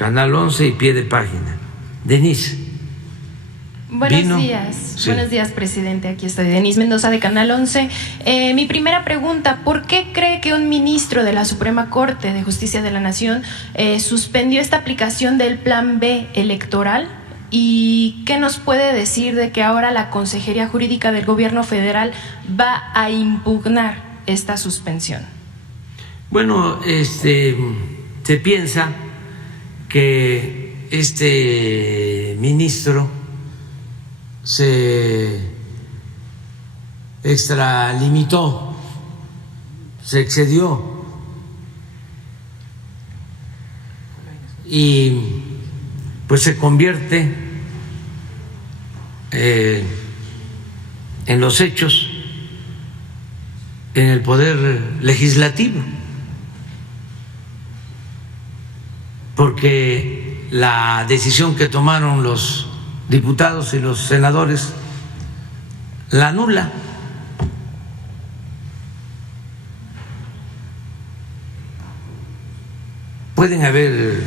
Canal 11 y pie de página. Denise. Buenos días, sí. Buenos días, presidente. Aquí estoy, Denise Mendoza de Canal 11. Mi primera pregunta, ¿por qué cree que un ministro de la Suprema Corte de Justicia de la Nación suspendió esta aplicación del Plan B electoral? ¿Y qué nos puede decir de que ahora la Consejería Jurídica del Gobierno Federal va a impugnar esta suspensión? Bueno, se piensa que este ministro se extralimitó, se excedió y pues se convierte en los hechos en el poder legislativo, porque la decisión que tomaron los diputados y los senadores la anula. Pueden haber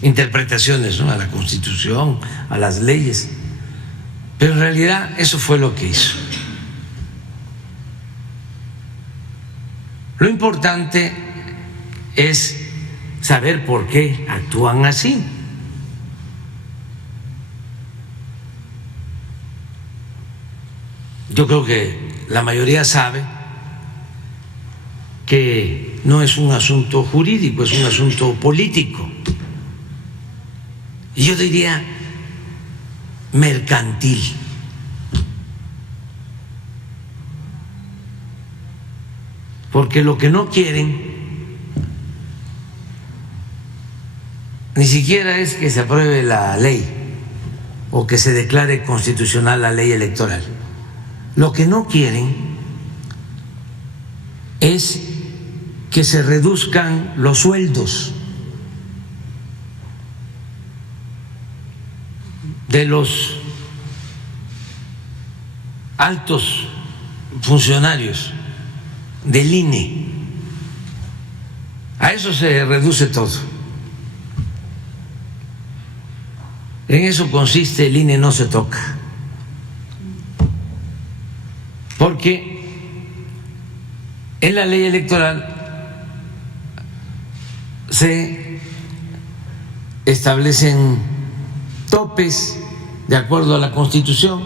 interpretaciones, ¿no?, a la Constitución, a las leyes, pero en realidad eso fue lo que hizo. Lo importante es saber por qué actúan así. Yo creo que la mayoría sabe que no es un asunto jurídico, es un asunto político. Y yo diría mercantil. Porque lo que no quieren ni siquiera es que se apruebe la ley o que se declare constitucional la ley electoral. Lo que no quieren es que se reduzcan los sueldos de los altos funcionarios del INE. A eso se reduce todo. En eso consiste, el INE no se toca. Porque en la ley electoral se establecen topes de acuerdo a la Constitución,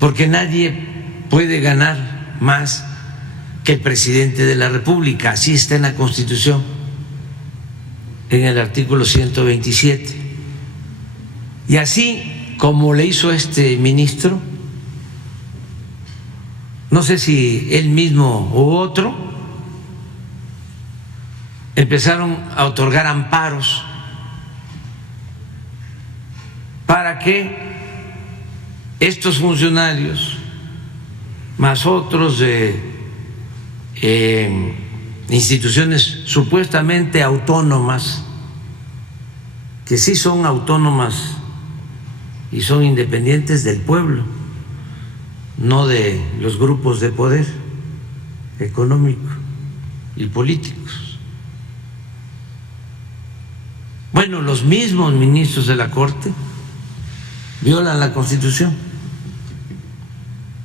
porque nadie puede ganar más que el presidente de la República. Así está en la Constitución, en el artículo 127. Y así como le hizo este ministro, no sé si él mismo u otro, empezaron a otorgar amparos para que estos funcionarios, más otros de instituciones supuestamente autónomas, que sí son autónomas y son independientes del pueblo, no de los grupos de poder económico y políticos. Bueno, los mismos ministros de la Corte violan la Constitución,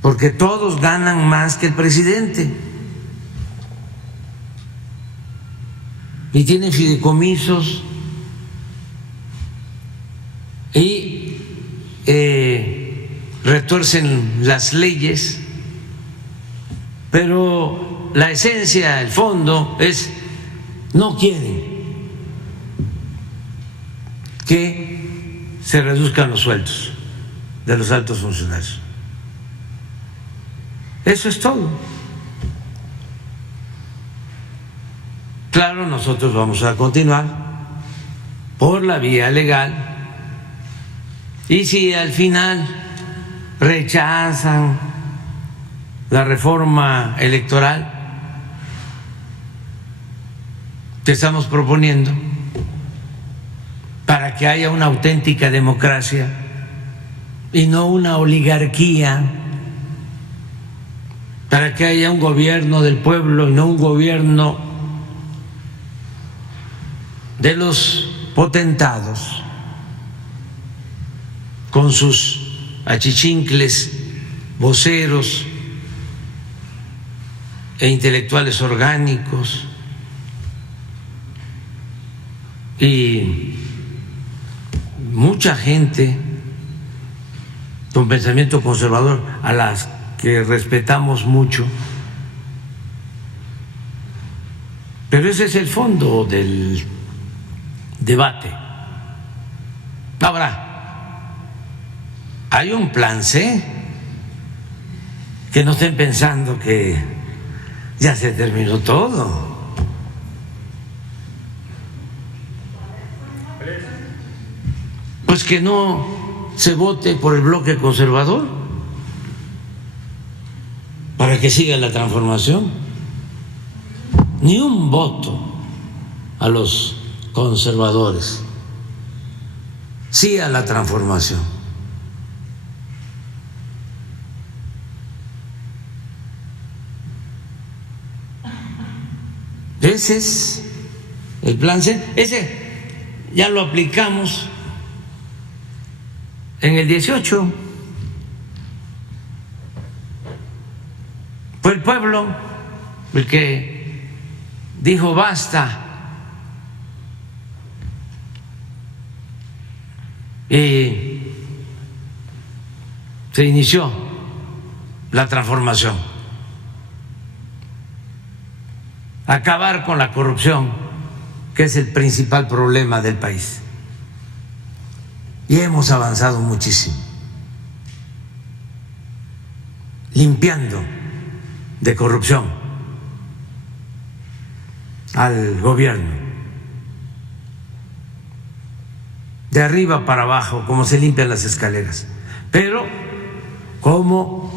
porque todos ganan más que el presidente y tienen fideicomisos y retuercen las leyes, pero la esencia, el fondo es: no quieren que se reduzcan los sueldos de los altos funcionarios. Eso es todo. Claro, nosotros vamos a continuar por la vía legal, y si al final rechazan la reforma electoral que estamos proponiendo para que haya una auténtica democracia y no una oligarquía, para que haya un gobierno del pueblo y no un gobierno de los potentados con sus achichincles, voceros e intelectuales orgánicos y mucha gente con pensamiento conservador a las que respetamos mucho. Pero ese es el fondo del debate. Ahora, hay un plan C, que no estén pensando que ya se terminó todo. Pues que no se vote por el bloque conservador para que siga la transformación. Ni un voto a los conservadores, sí a la transformación. Ese es el plan C. Ese ya lo aplicamos en el 18. Fue el pueblo el que dijo basta. Y se inició la transformación. Acabar con la corrupción, que es el principal problema del país. Y hemos avanzado muchísimo, limpiando de corrupción al gobierno, de arriba para abajo, como se limpian las escaleras. Pero ¿cómo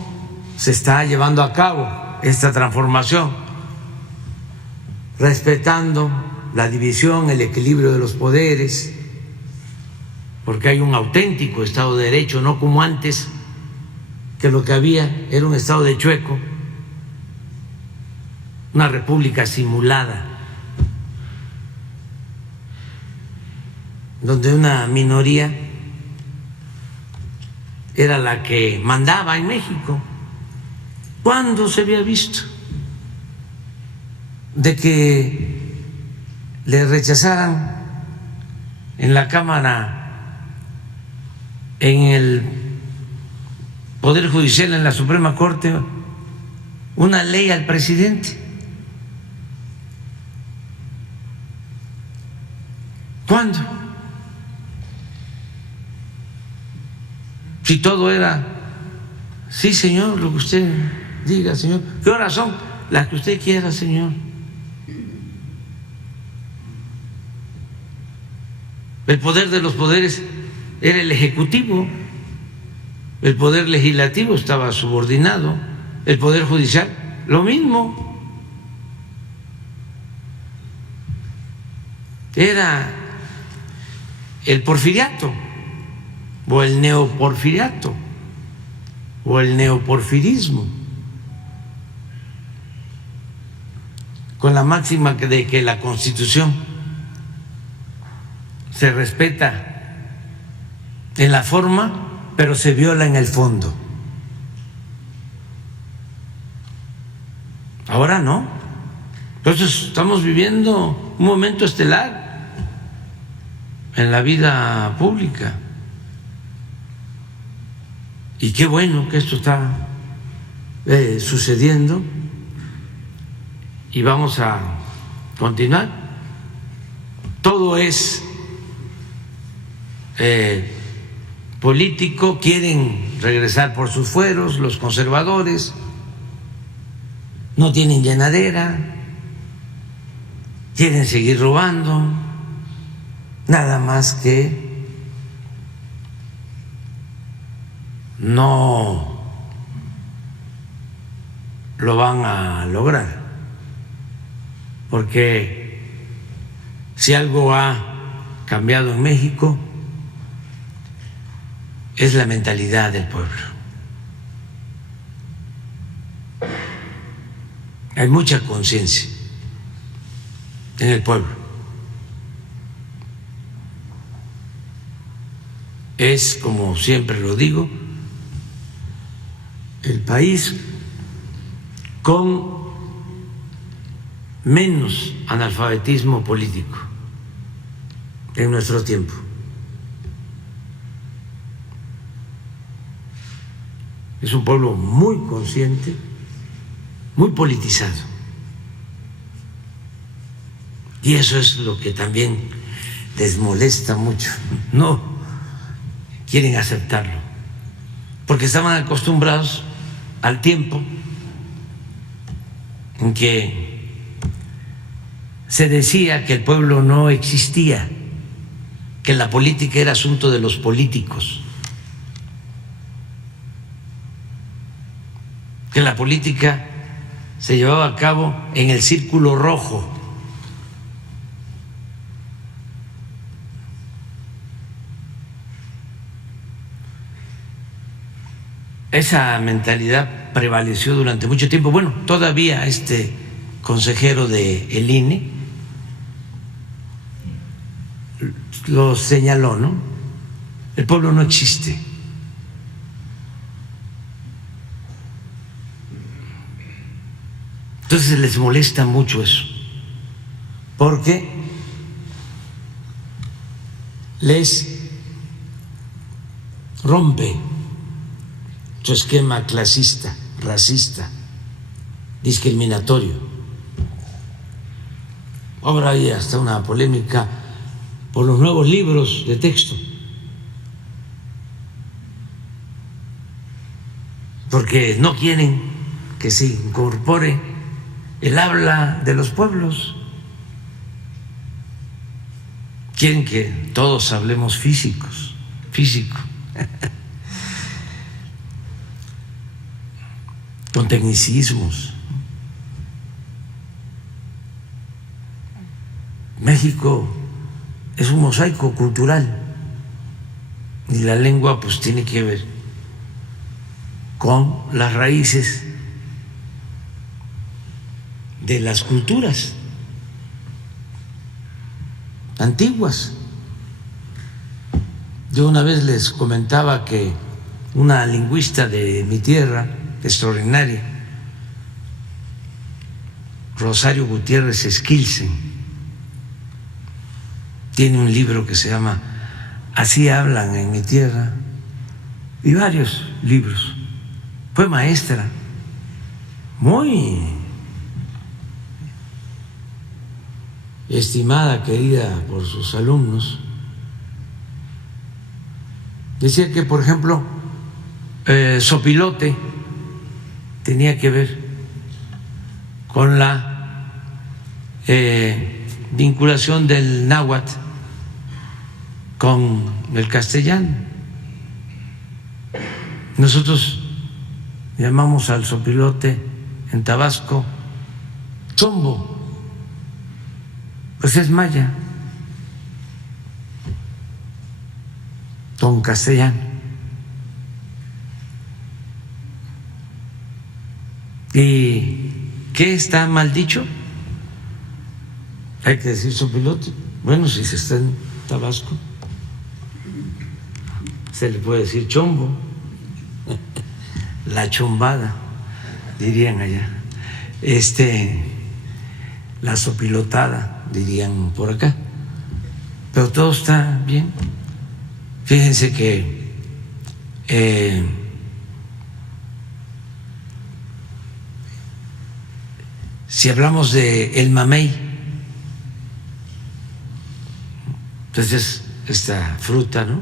se está llevando a cabo esta transformación? Respetando la división, el equilibrio de los poderes, porque hay un auténtico Estado de Derecho, no como antes, que lo que había era un Estado de chueco, una república simulada, donde una minoría era la que mandaba en México. ¿Cuándo se había visto de que le rechazaran en la Cámara, en el Poder Judicial, en la Suprema Corte, una ley al presidente? ¿Cuándo? Si todo era, sí, señor, lo que usted diga, señor. ¿Qué horas son? Las que usted quiera, señor. El poder de los poderes era el ejecutivo, el poder legislativo estaba subordinado, el poder judicial, lo mismo. Era el porfiriato, o el neoporfiriato, o el neoporfirismo, con la máxima de que la Constitución se respeta en la forma, pero se viola en el fondo. Ahora no. Entonces estamos viviendo un momento estelar en la vida pública. Y qué bueno que esto está sucediendo, y vamos a continuar. Todo es político, quieren regresar por sus fueros los conservadores, no tienen llenadera, quieren seguir robando, nada más que no lo van a lograr, porque si algo ha cambiado en México es la mentalidad del pueblo. Hay mucha conciencia en el pueblo es, como siempre lo digo, el país con menos analfabetismo político en nuestro tiempo. Es un pueblo muy consciente, muy politizado. Y eso es lo que también les molesta mucho. No quieren aceptarlo, porque estaban acostumbrados al tiempo en que se decía que el pueblo no existía, que la política era asunto de los políticos, que la política se llevaba a cabo en el círculo rojo. Esa mentalidad prevaleció durante mucho tiempo. Bueno, todavía este consejero del INE lo señaló, ¿no? El pueblo no existe. Entonces les molesta mucho eso, porque les rompe su esquema clasista, racista, discriminatorio. Ahora hay hasta una polémica por los nuevos libros de texto, porque no quieren que se incorpore el habla de los pueblos. Quieren que todos hablemos físico. Con tecnicismos. México es un mosaico cultural y la lengua pues tiene que ver con las raíces de las culturas antiguas. Yo una vez les comentaba que una lingüista de mi tierra, extraordinaria, Rosario Gutiérrez Esquilsen, tiene un libro que se llama Así hablan en mi tierra, y varios libros. Fue maestra, muy estimada, querida por sus alumnos. Decía que, por ejemplo, sopilote tenía que ver con la vinculación del náhuatl con el castellano. Nosotros llamamos al sopilote en Tabasco chombo, pues es maya con castellano. ¿Y qué está mal dicho? Hay que decir sopilote. Bueno, si se está en Tabasco, se le puede decir chombo, la chombada, dirían allá, la sopilotada, dirían por acá. Pero todo está bien. Fíjense que si hablamos de el mamey, entonces esta fruta, ¿no?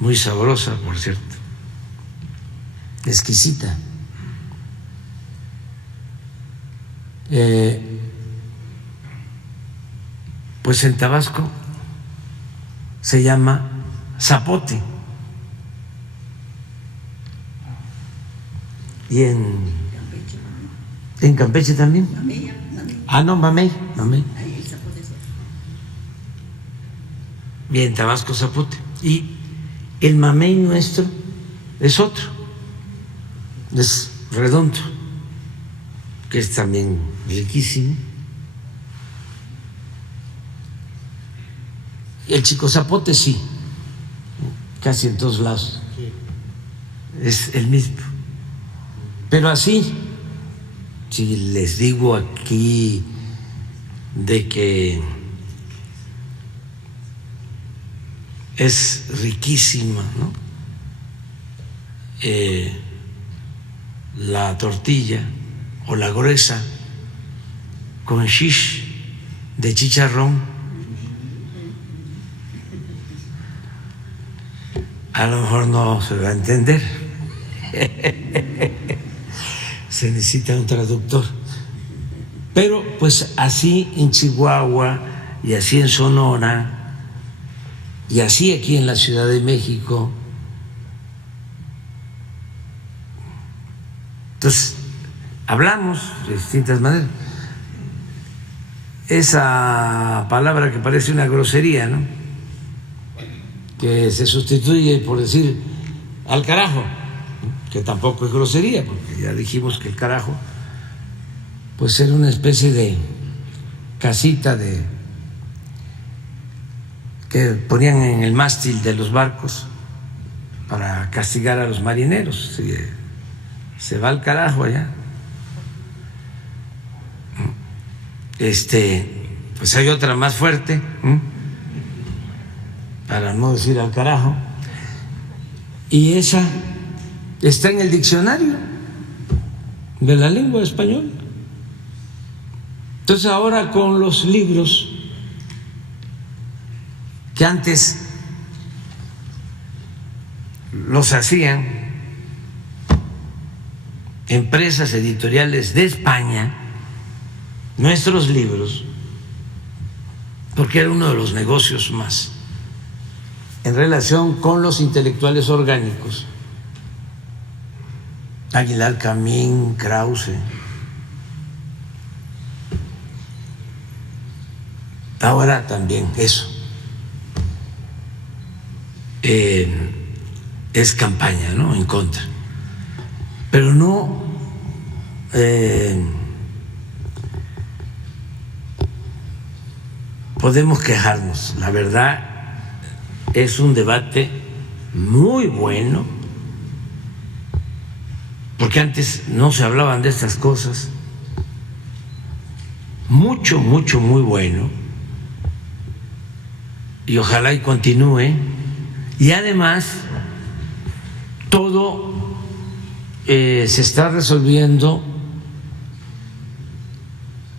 Muy sabrosa, por cierto, exquisita. Pues en Tabasco se llama zapote, y en Campeche también. Ah, no, mamey. Y en Tabasco zapote. Y el mamey nuestro es otro, es redondo, que es también riquísimo. El chico zapote sí, casi en todos lados. Es el mismo. Pero así, si les digo aquí de que es riquísima, ¿no? La tortilla o la gruesa con shish de chicharrón, a lo mejor no se va a entender. Se necesita un traductor. Pero pues así en Chihuahua y así en Sonora y así aquí en la Ciudad de México. Entonces, hablamos de distintas maneras. Esa palabra que parece una grosería, ¿no? Que se sustituye por decir al carajo, que tampoco es grosería, porque ya dijimos que el carajo pues era una especie de casita que ponían en el mástil de los barcos para castigar a los marineros. Si se va al carajo allá. Pues hay otra más fuerte, para no decir al carajo, y esa está en el diccionario de la lengua española. Entonces ahora con los libros que antes los hacían empresas editoriales de España, nuestros libros, porque era uno de los negocios más en relación con los intelectuales orgánicos, Aguilar Camín, Krause. Ahora también eso es campaña, ¿no?, en contra, pero no podemos quejarnos. La verdad es un debate muy bueno, porque antes no se hablaban de estas cosas. Mucho, muy bueno, y ojalá y continúe. Y además todo se está resolviendo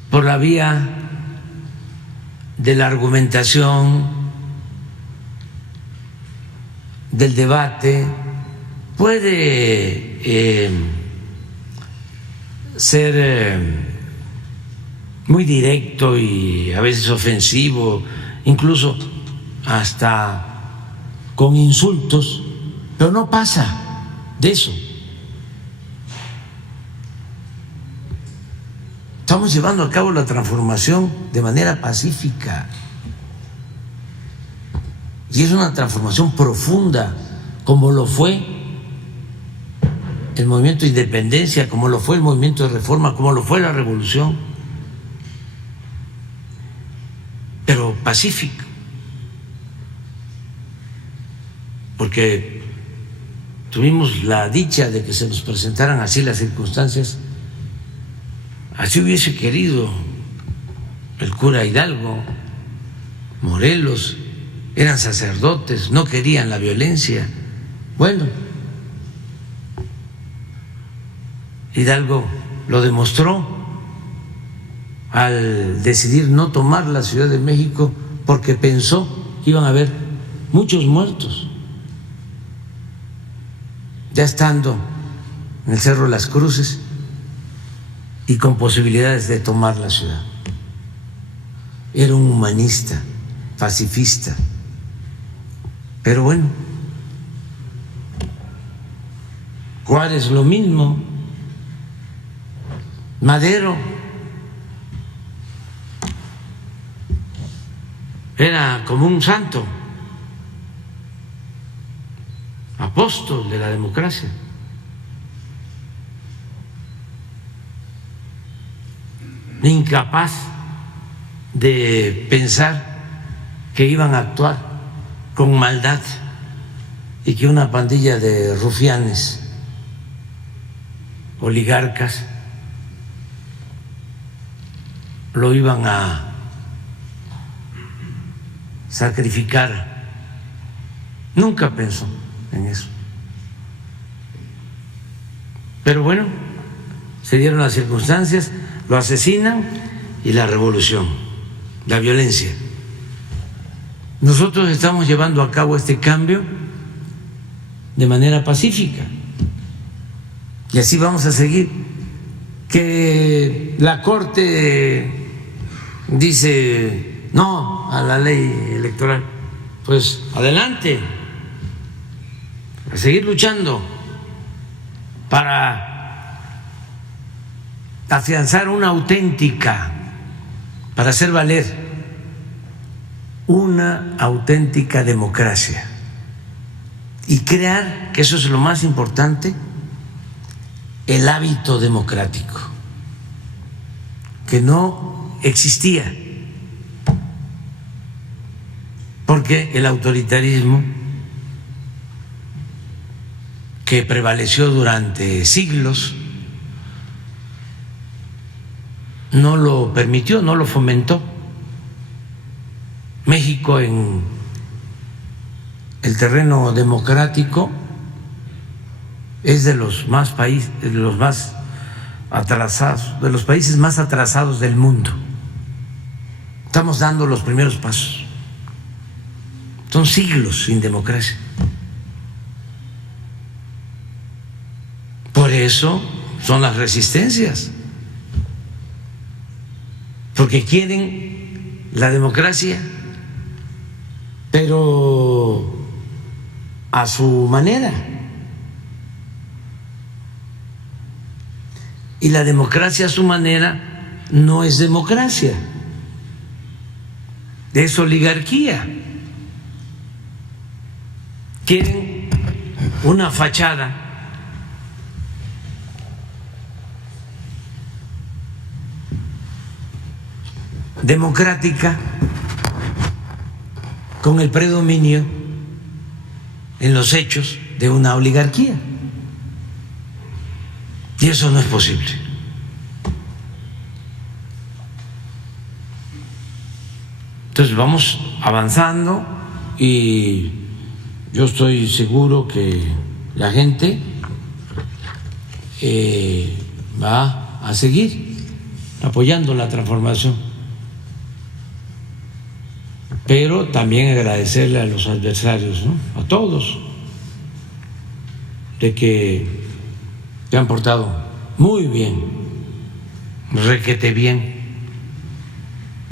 por la vía de la argumentación, del debate. Puede ser muy directo y a veces ofensivo, incluso hasta con insultos, pero no pasa de eso. Estamos llevando a cabo la transformación de manera pacífica, y es una transformación profunda, como lo fue el movimiento de independencia, como lo fue el movimiento de reforma, como lo fue la revolución, pero pacífico, porque tuvimos la dicha de que se nos presentaran así las circunstancias. Así hubiese querido el cura Hidalgo, Morelos, eran sacerdotes, no querían la violencia. Bueno, Hidalgo lo demostró al decidir no tomar la Ciudad de México, porque pensó que iban a haber muchos muertos. Ya estando en el Cerro de las Cruces y con posibilidades de tomar la ciudad. Era un humanista, pacifista. Pero bueno, Juárez lo mismo, Madero era como un santo, apóstol de la democracia. Incapaz de pensar que iban a actuar con maldad y que una pandilla de rufianes, oligarcas, lo iban a sacrificar. Nunca pensó en eso. Pero bueno, se dieron las circunstancias, lo asesinan y la revolución, la violencia. Nosotros estamos llevando a cabo este cambio de manera pacífica y así vamos a seguir. Que la Corte dice no a la ley electoral, pues adelante, a seguir luchando para afianzar una auténtica, para hacer valer una auténtica democracia y crear, que eso es lo más importante, el hábito democrático, que no existía, porque el autoritarismo que prevaleció durante siglos no lo permitió, no lo fomentó. México en el terreno democrático es de los más atrasados, de los países más atrasados del mundo. Estamos dando los primeros pasos. Son siglos sin democracia. Por eso son las resistencias, porque quieren la democracia, pero a su manera. Y la democracia a su manera no es democracia, es oligarquía. Quieren una fachada democrática con el predominio en los hechos de una oligarquía. Y eso no es posible. Entonces vamos avanzando y yo estoy seguro que la gente va a seguir apoyando la transformación. Pero también agradecerle a los adversarios, ¿no? A todos, de que se han portado muy bien, requete bien.